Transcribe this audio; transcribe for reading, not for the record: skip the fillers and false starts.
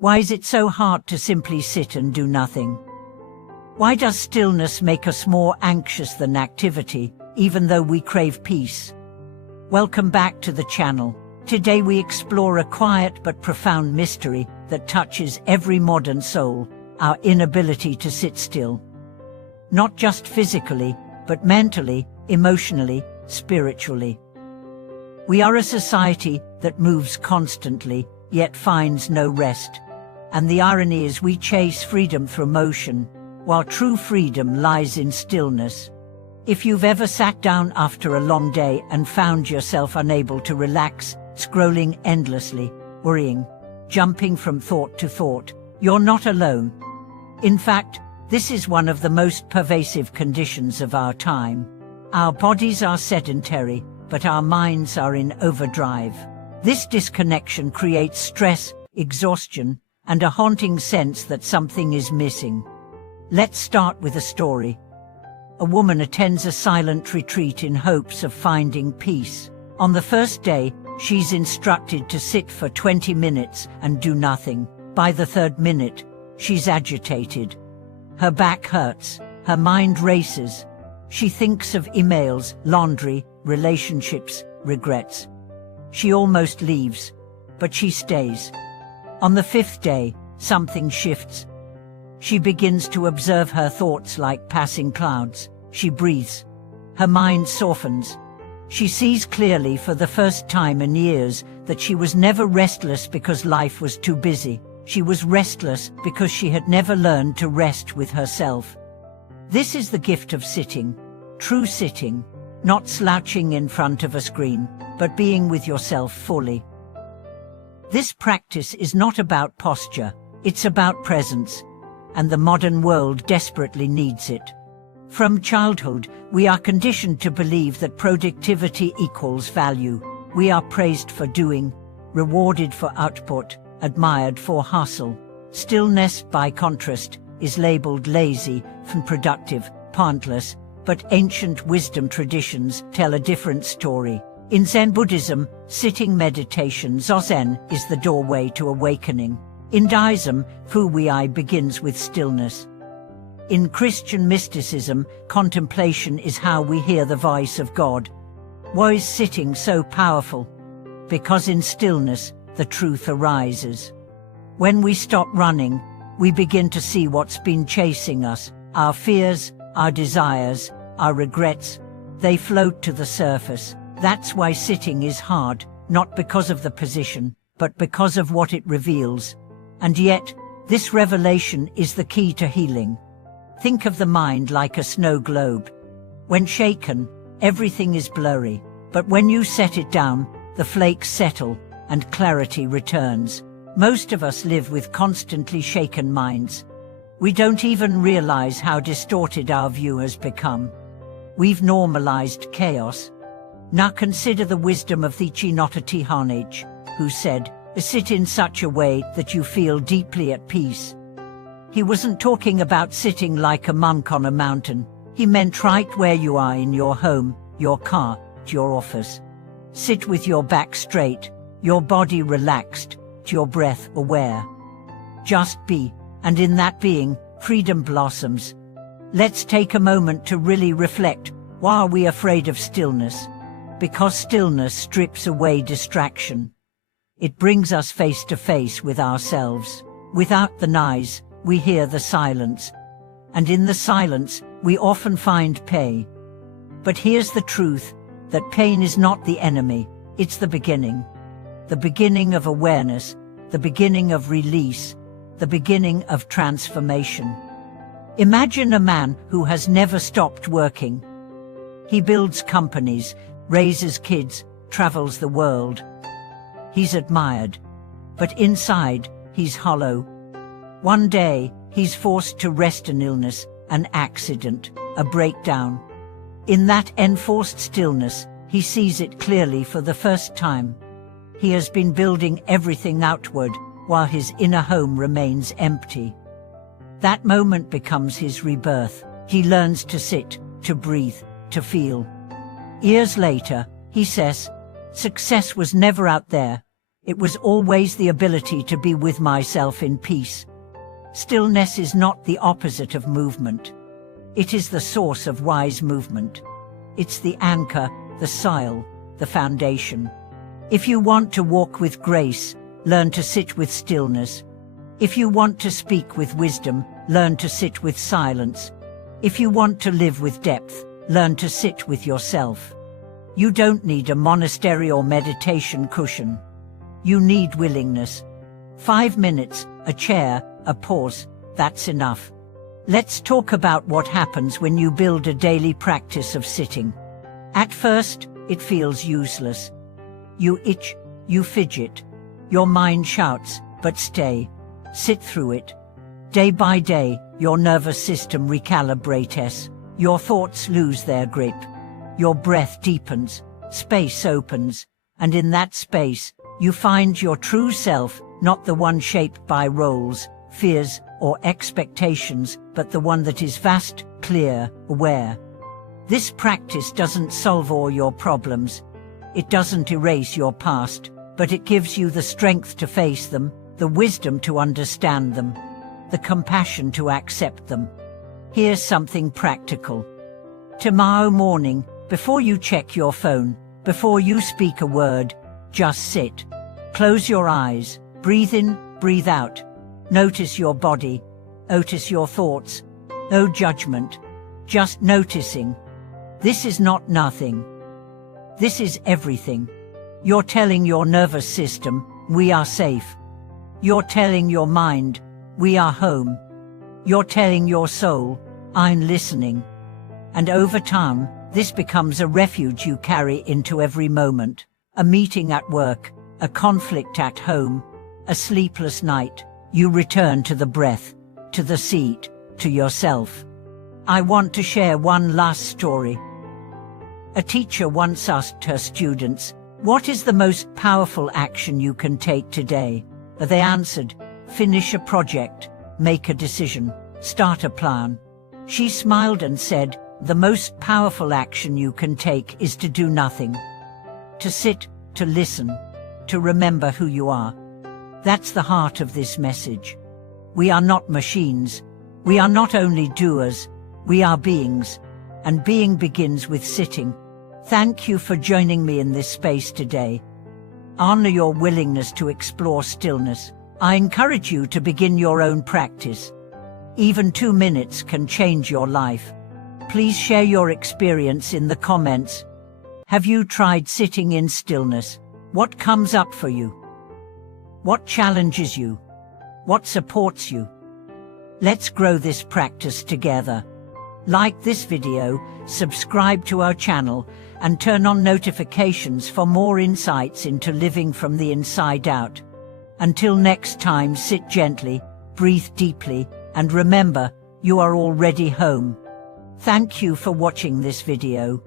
Why is it so hard to simply sit and do nothing? Why does stillness make us more anxious than activity, even though we crave peace? Welcome back to the channel. Today we explore a quiet but profound mystery that touches every modern soul, our inability to sit still. Not just physically, but mentally, emotionally, spiritually. We are a society that moves constantly, yet finds no rest. And the irony is we chase freedom through motion, while true freedom lies in stillness. If you've ever sat down after a long day and found yourself unable to relax, scrolling endlessly, worrying, jumping from thought to thought, you're not alone. In fact, this is one of the most pervasive conditions of our time. Our bodies are sedentary, but our minds are in overdrive. This disconnection creates stress, exhaustion, and a haunting sense that something is missing. Let's start with a story. A woman attends a silent retreat in hopes of finding peace. On the first day, she's instructed to sit for 20 minutes and do nothing. By the third minute, she's agitated. Her back hurts, her mind races. She thinks of emails, laundry, relationships, regrets. She almost leaves, but she stays. On the fifth day, something shifts. She begins to observe her thoughts like passing clouds. She breathes. Her mind softens. She sees clearly for the first time in years that she was never restless because life was too busy. She was restless because she had never learned to rest with herself. This is the gift of sitting, true sitting, not slouching in front of a screen, but being with yourself fully. This practice is not about posture, it's about presence, and the modern world desperately needs it. From childhood, we are conditioned to believe that productivity equals value. We are praised for doing, rewarded for output, admired for hustle. Stillness, by contrast, is labeled lazy, unproductive, pointless, but ancient wisdom traditions tell a different story. In Zen Buddhism, sitting meditation Zazen is the doorway to awakening. In Taoism, Fu Wei begins with stillness. In Christian mysticism, contemplation is how we hear the voice of God. Why is sitting so powerful? Because in stillness, the truth arises. When we stop running, we begin to see what's been chasing us. Our fears, our desires, our regrets, they float to the surface. That's why sitting is hard, not because of the position, but because of what it reveals. And yet, this revelation is the key to healing. Think of the mind like a snow globe. When shaken, everything is blurry, but when you set it down, the flakes settle and clarity returns. Most of us live with constantly shaken minds. We don't even realize how distorted our view has become. We've normalized chaos. Now consider the wisdom of Thich Nhat Hanh, who said, "Sit in such a way that you feel deeply at peace." He wasn't talking about sitting like a monk on a mountain. He meant right where you are in your home, your car, your office. Sit with your back straight, your body relaxed, your breath aware. Just be, and in that being, freedom blossoms. Let's take a moment to really reflect. Why are we afraid of stillness? Because stillness strips away distraction. It brings us face to face with ourselves. Without the noise, we hear the silence. And in the silence, we often find pain. But here's the truth, that pain is not the enemy, it's the beginning. The beginning of awareness, the beginning of release, the beginning of transformation. Imagine a man who has never stopped working. He builds companies, raises kids, travels the world. He's admired, but inside, he's hollow. One day, he's forced to rest an illness, an accident, a breakdown. In that enforced stillness, he sees it clearly for the first time. He has been building everything outward, while his inner home remains empty. That moment becomes his rebirth. He learns to sit, to breathe, to feel. Years later, he says, "Success was never out there. It was always the ability to be with myself in peace. Stillness is not the opposite of movement. It is the source of wise movement. It's the anchor, the soil, the foundation. If you want to walk with grace, learn to sit with stillness. If you want to speak with wisdom, learn to sit with silence. If you want to live with depth, learn to sit with yourself. You don't need a monastery or meditation cushion. You need willingness. 5 minutes, a chair, a pause, that's enough. Let's talk about what happens when you build a daily practice of sitting. At first, it feels useless. You itch, you fidget. Your mind shouts, but stay. Sit through it. Day by day, your nervous system recalibrates. Your thoughts lose their grip. Your breath deepens, space opens, and in that space, you find your true self, not the one shaped by roles, fears, or expectations, but the one that is vast, clear, aware. This practice doesn't solve all your problems. It doesn't erase your past, but it gives you the strength to face them, the wisdom to understand them, the compassion to accept them. Here's something practical. Tomorrow morning, before you check your phone, before you speak a word, just sit. Close your eyes, breathe in, breathe out. Notice your body, notice your thoughts. No judgment, just noticing. This is not nothing. This is everything. You're telling your nervous system, we are safe. You're telling your mind, we are home. You're telling your soul, I'm listening. And over time, this becomes a refuge you carry into every moment. A meeting at work, a conflict at home, a sleepless night. You return to the breath, to the seat, to yourself. I want to share one last story. A teacher once asked her students, what is the most powerful action you can take today? They answered, finish a project, make a decision, start a plan. She smiled and said, the most powerful action you can take is to do nothing. To sit, to listen, to remember who you are. That's the heart of this message. We are not machines. We are not only doers, we are beings. And being begins with sitting. Thank you for joining me in this space today. Honor your willingness to explore stillness. I encourage you to begin your own practice. Even 2 minutes can change your life. Please share your experience in the comments. Have you tried sitting in stillness? What comes up for you? What challenges you? What supports you? Let's grow this practice together. Like this video, subscribe to our channel, and turn on notifications for more insights into living from the inside out. Until next time, sit gently, breathe deeply, and remember, you are already home. Thank you for watching this video.